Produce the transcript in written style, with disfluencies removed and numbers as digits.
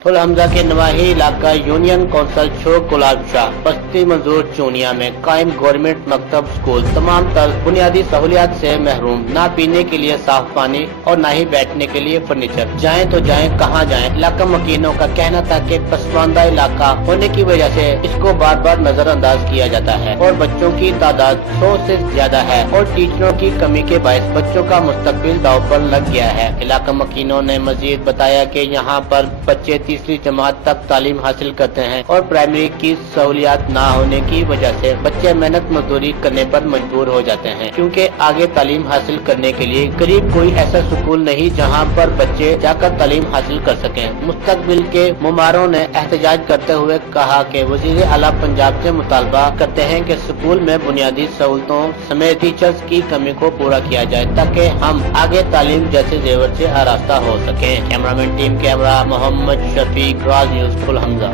Full Hamza के नवाही इलाका union council चौक गुलाब शाह बस्ती मंजूर चूनिया में कायम गवर्नमेंट मकतब स्कूल तमाम तर बुनियादी सहूलियात से महरूम, ना पीने के लिए साफ पानी और ना ही बैठने के लिए फर्नीचर। जाएं तो जाएं कहां जाएं। इलाका मकीनों का कहना था कि पसमानदा इलाका होने की वजह से इसको बार बार नजरअंदाज किया जाता है और बच्चों की तादाद 100 से ज्यादा है और टीचरों की कमी के बायस बच्चों का मुस्तकबिल दाव पर लग गया है। इलाका मकीनों ने मजीद बताया कि यहाँ पर बच्चे तीसरी जमात तक तालीम हासिल करते हैं और प्राइमरी की सहूलियात ना होने की वजह से बच्चे मेहनत मजदूरी करने पर मजबूर हो जाते हैं, क्योंकि आगे तालीम हासिल करने के लिए करीब कोई ऐसा स्कूल नहीं जहां पर बच्चे जाकर तालीम हासिल कर सकें। मुस्तकबिल के मुमारों ने एहतजाज करते हुए कहा कि वजीर आला पंजाब से मुतालबा करते हैं कि स्कूल में बुनियादी सहूलतों समेत टीचर्स की कमी को पूरा किया जाए ताकि हम आगे तालीम जैसे जेवर से आरास्ता हो सकें। Cameraman team camera Mohammad Shafiq, राज न्यूज़ फुल हमजा।